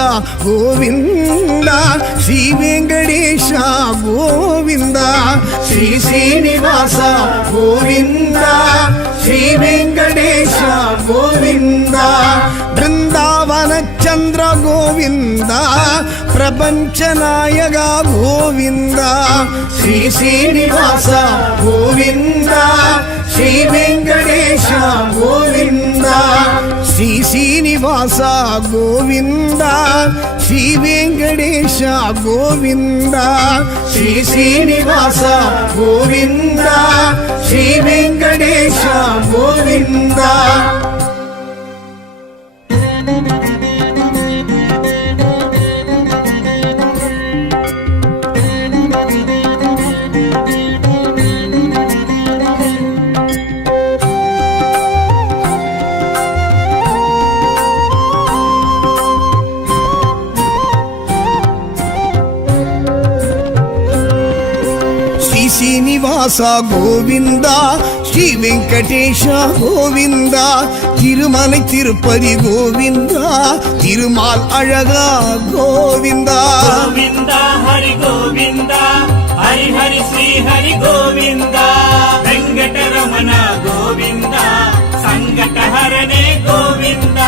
ಗೋವಿಂದ ಶ್ರೀ ವೆಂಕಟೇಶ ಗೋವಿಂದ ಶ್ರೀ ಶ್ರೀನಿವಾಸ ಗೋವಿಂದ ಶ್ರೀ ವೆಂಕಟೇಶ ಗೋವಿಂದ ಬೃಂದಾವನ ಚಂದ್ರ ಗೋವಿಂದ ಪ್ರಪಂಚ ನಾಯಕ ಗೋವಿಂದ ಶ್ರೀ ಶ್ರೀನಿವಾಸ ಗೋವಿಂದ ಶ್ರೀ ವೆಂಕಟೇಶ ಗೋವಿಂದ ಶ್ರೀ ಶ್ರೀನಿವಾಸ ಗೋವಿಂದ ಶ್ರೀ ವೆಂಕಟೇಶ ಗೋವಿಂದ ಶ್ರೀ ಶ್ರೀನಿವಾಸ ಗೋವಿಂದ ಶ್ರೀ ವೆಂಕಟೇಶ ಗೋವಿಂದ శ్రీనివాస గోవింద శ్రీ వెంకటేశ గోవింద తిరుమலை తిరుపతి గోవింద తిరుమాల్ అழகா గోవింద గోవింద హరి గోవింద హరి హరి శ్రీ హరి గోవింద వెంకటరమణ గోవింద సంకటహరణే గోవింద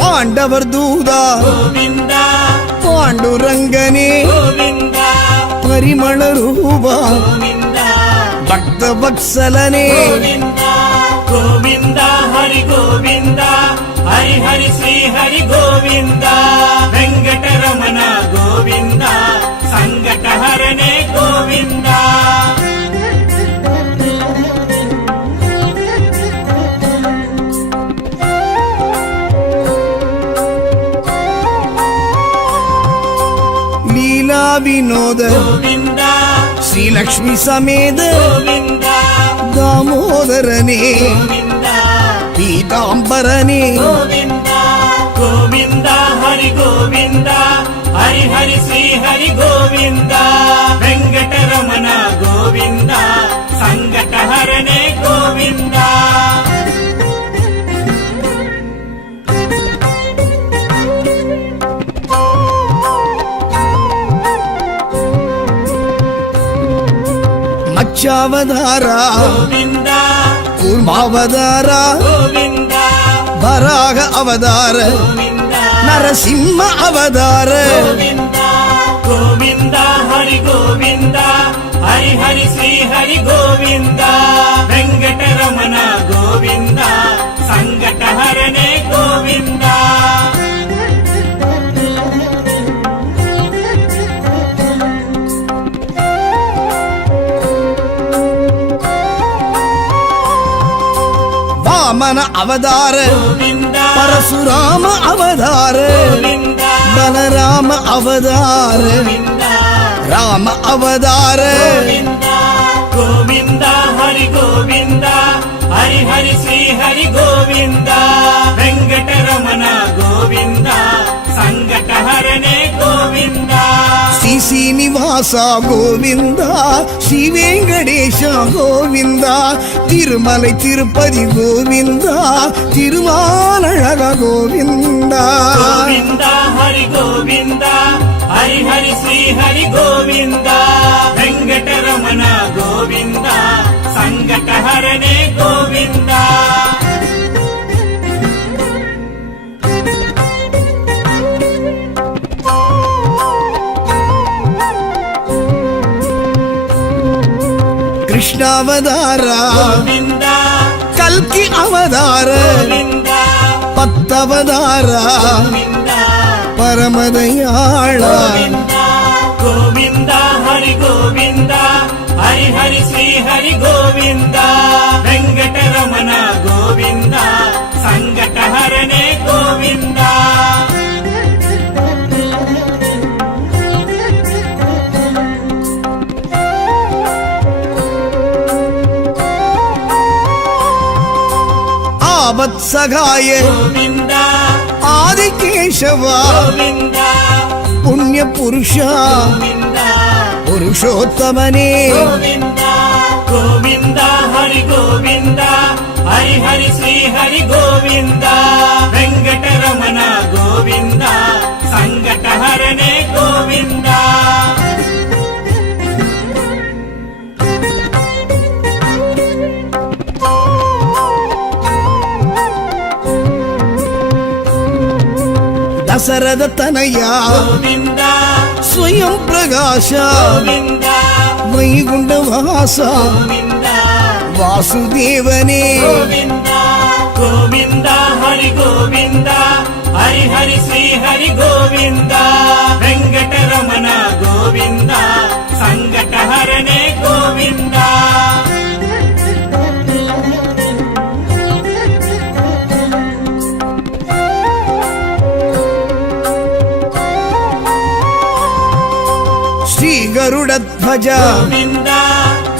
పాండవర్ దూదా గోవింద పాండురంగనే గోవింద పరిమళ రూప గోవింద భక్త వత్సలనే గోవింద గోవింద హరి గోవింద హరి హరి శ్రీ హరి గోవింద వెంకటరమణ గోవింద సంకటహరణే గోవింద లీలా వినోద గోవింద శ్రీలక్ష్మి సమేత గోవింద దామోదరనే గోవింద పీతాంబరనే గోవింద గోవింద హరి గోవింద హరి హరి శ్రీ హరి గోవింద వెంకటరమణ గోవింద సంకటహరణే గోవింద మత్స్యావతార గోవింద కూర్మావతార గోవింద వరాహ అవతార గోవింద నరసింహ అవతార గోవింద గోవింద హరి గోవింద హరి హరి శ్రీ హరి గోవింద వెంకటరమణ గోవింద సంకటహరణే గోవింద వామన అవతార గోవింద పరశురామ అవతార గోవింద బలరామ అవతార గోవింద రామ అవతార గోవింద గోవింద హరి గోవింద హరి హరి శ్రీ హరి గోవింద వెంకటరమణ గోవింద సంకటహరణే గోవింద శ్రీ శ్రీనివాస గోవింద శ్రీ వెంకటేశ గోవింద తిరుమలై తిరుపతి గోవింద తిరుమాలழக గోవింద గోవింద హరి గోవింద హరి హరి శ్రీ హరి గోవింద వెంకటరమణ గోవింద సంకటహరణే గోవింద కృష్ణావతార గోవింద కల్కి అవతార గోవింద పత్తవతార గోవింద పరమదయాళ గోవింద గోవింద హరి గోవింద హరి హరి శ్రీ హరి గోవింద వెంకటరమణ గోవింద సంకటహరణే గోవింద ఆవత్సగాయ గోవింద ఆదికేశవ గోవింద పుణ్య పురుష గోవింద పురుషోత్తమనే గోవింద గోవింద హరి గోవింద హరి హరి శ్రీ హరి గోవింద వెంకటరమణ గోవింద సంకటహరణే గోవింద దశరథ తనయ గోవింద స్వయం ప్రకాశ గోవింద వైగుంఠవాస గోవింద వాసుదేవనే గోవింద గోవింద హరి గోవింద హరి హరి శ్రీ హరి గోవింద వెంకటరమణ గోవింద సంకటహరణే గోవింద శ్రీ గరుడ ధ్వజ గోవింద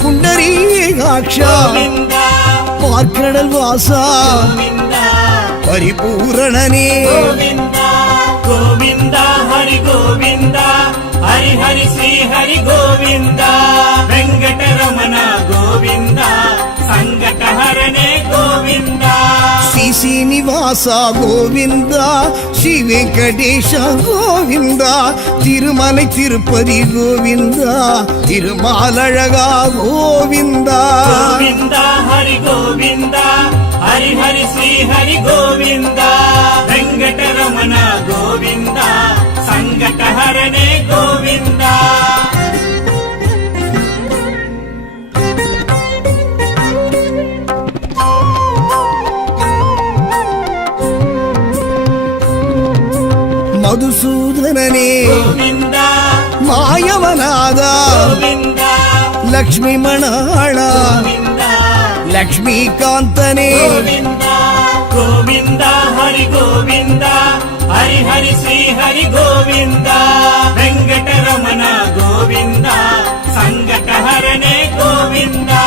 పుండరీకాక్ష గోవింద பார்க்கடல் வாசா கோவிந்தா பரிபூரணனே கோவிந்தா கோவிந்தா ஹரி கோவிந்தா ஹரி ஹரி ஸ்ரீ ஹரி கோவிந்தா வெங்கடரமண கோவிந்தா சங்கடஹரணே கோவிந்தா ಶ್ರೀ ಶ್ರೀನಿವಾಸ ಗೋವಿಂದ ಶ್ರೀ ವೆಂಕಟೇಶ ಗೋವಿಂದ ತಿರುಮಲೈ ತಿರುಪತಿ ಗೋವಿಂದ ತಿರುಮಾಲழகா ಗೋವಿಂದ கோவிந்தா ஹரி கோவிந்தா ஹரி ஹரி ஸ்ரீ ஹரி கோவிந்தா வெங்கடரமண கோவிந்தா சங்கடஹரணே கோவிந்தா ಮಧುಸೂದನನೇ கோவிந்தா ಮಾಯವನಾದ கோவிந்தா ಲಕ್ಷ್ಮೀ ಮಣಾಳ கோவிந்தா ಲಕ್ಷ್ಮೀಕಾಂತನೇ கோவிந்தா கோவிந்தா ஹரி கோவிந்தா ஹரி ஹரி ஸ்ரீ ஹரி கோவிந்தா வெங்கடரமண கோவிந்தா சங்கடஹரணே கோவிந்தா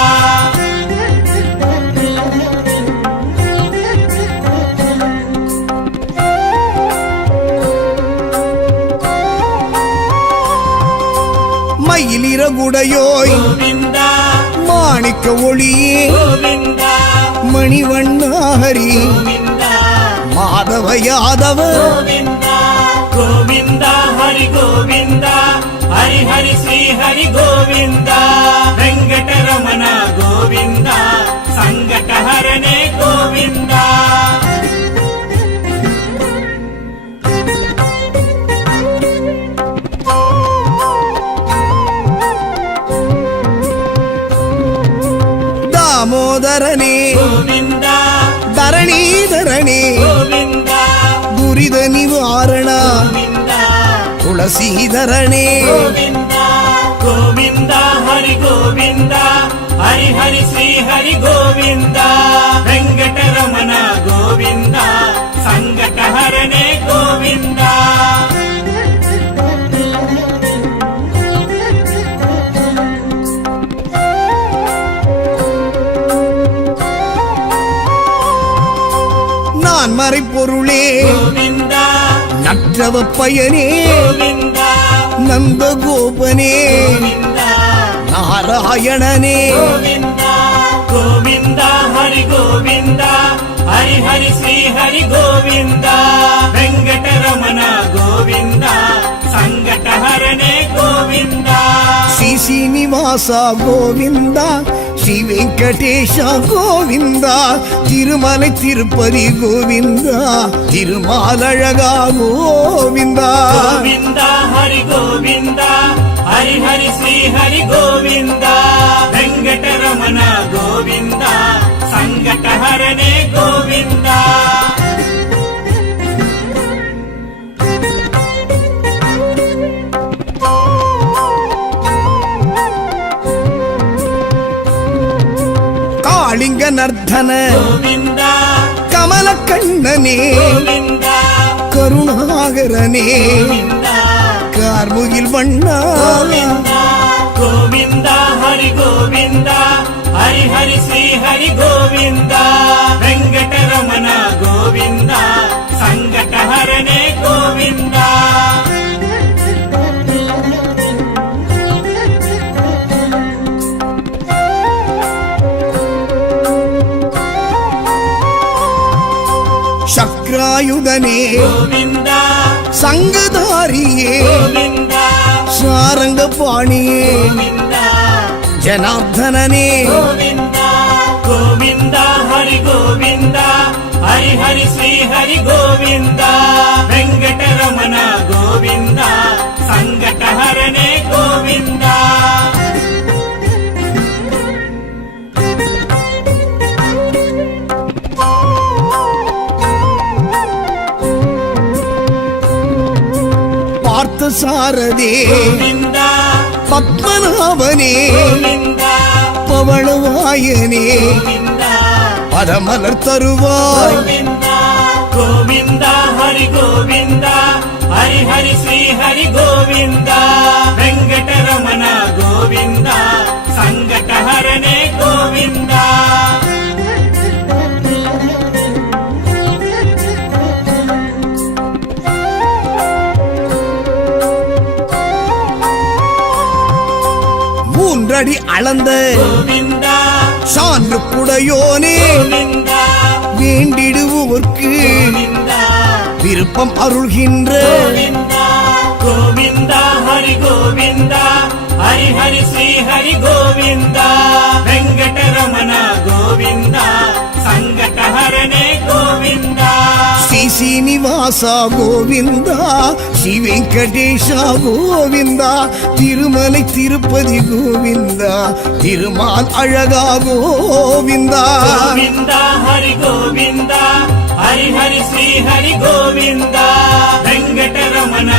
மயிலிறகுடையோய் கோவிந்தா மாணிக்க ஒளியே கோவிந்தா மணிவண்ணாஹரி கோவிந்தா மாதவ யாதவ கோவிந்தா கோவிந்தா ஹரி கோவிந்தா ஹரி ஹரி ஸ்ரீ ஹரி கோவிந்தா வெங்கடரமண கோவிந்தா சங்கடஹரணே கோவிந்தா தாமோதரனே கோவிந்தா ಧರಣೀಧರಣೇ கோவிந்தா ದುರಿದ ನಿವಾರಣ கோவிந்தா ತುಳಸೀಧರಣೇ கோவிந்தா கோவிந்தா ஹரி கோவிந்தா ஹரி ஹரி ஸ்ரீ ஹரி கோவிந்தா வெங்கடரமண கோவிந்தா சங்கடஹரணே கோவிந்தா நான் மறைப்பொருளே கோவிந்தா நற்றவ பயனே கோவிந்தா நந்த கோபனே கோவிந்தா நாராயணனே கோவிந்தா கோவிந்தா ஹரி கோவிந்தா ஹரி ஹரி ஸ்ரீ ஹரி கோவிந்தா வெங்கடரமண கோவிந்தா சங்கடஹரணே கோவிந்தா ಶ್ರೀ ಶ್ರೀನಿವಾಸ ಗೋವಿಂದ ಶ್ರೀ ವೆಂಕಟೇಶ ಗೋವಿಂದ ತಿರುಮಲೈ ತಿರುಪತಿ ಗೋವಿಂದ ತಿರುಮಾಲழகா ಗೋವಿಂದ கோவிந்தா ஹரி கோவிந்தா ஹரி ஹரி ஸ்ரீ ஹரி கோவிந்தா வெங்கடரமண கோவிந்தா சங்கடஹரணே கோவிந்தா ಕಾಳಿಂಗ ನರ್ಧನ கோவிந்தா ಕಮಲ ಕಣ್ಣನೇ கோவிந்தா ಕರುಣಾಗರನೇ கோவிந்தா ಕಾರ್ಮುಗಿಲ್ ಬಣ್ಣ கோவிந்தா கோவிந்தா ஹரி கோவிந்தா ஹரி ஹரி ஸ்ரீ ஹரி கோவிந்தா வெங்கடரமண கோவிந்தா சங்கடஹரணே கோவிந்தா ಶಕ್ರಾಯುಧನೇ கோவிந்தா ಸಂಗಧಾರಿಯೇ கோவிந்தா ಸಾರಂಗ ಪಾಣಿಯೇ கோவிந்தா ಜನಾರ್ದನನೇ கோவிந்தா கோவிந்தா ஹரி கோவிந்தா ஹரி ஹரி ஸ்ரீ ஹரி கோவிந்தா வெங்கடரமண கோவிந்தா சங்கடஹரணே கோவிந்தா பார்த்த சாரதே கோவிந்தா பத்மநாபனே கோவிந்தா பவளவாயனே கோவிந்தா பதமலர் தருவாய் கோவிந்தா கோவிந்தா ஹரி கோவிந்தா ஹரி ஹரி ஸ்ரீ ஹரி கோவிந்தா வெங்கடரமண கோவிந்தா சங்கடஹரணே கோவிந்தா அடி அளந்த கோவிந்தா சான்று குடையோனே கோவிந்தா வேண்டிடுவோர்க்கு கோவிந்தா விருப்பம் அருள்கின்ற கோவிந்தா கோவிந்தா ஹரி கோவிந்தா ஹரி ஹரி ஸ்ரீ ஹரி கோவிந்தா வெங்கடரமண கோவிந்தா சங்கடஹரணே கோவிந்தா ಶ್ರೀ ಶ್ರೀನಿವಾಸ ಗೋವಿಂದ ಶ್ರೀ ವೆಂಕಟೇಶ ಗೋವಿಂದ ತಿರುಮலை ತಿರುಪತಿ ಗೋವಿಂದ ತಿರುಮಾಲ್ ಅழகா ಗೋವಿಂದ கோவிந்தா ஹரி கோவிந்தா ஹரி ஹரி ஸ்ரீ ஹரி கோவிந்தா வெங்கடரமண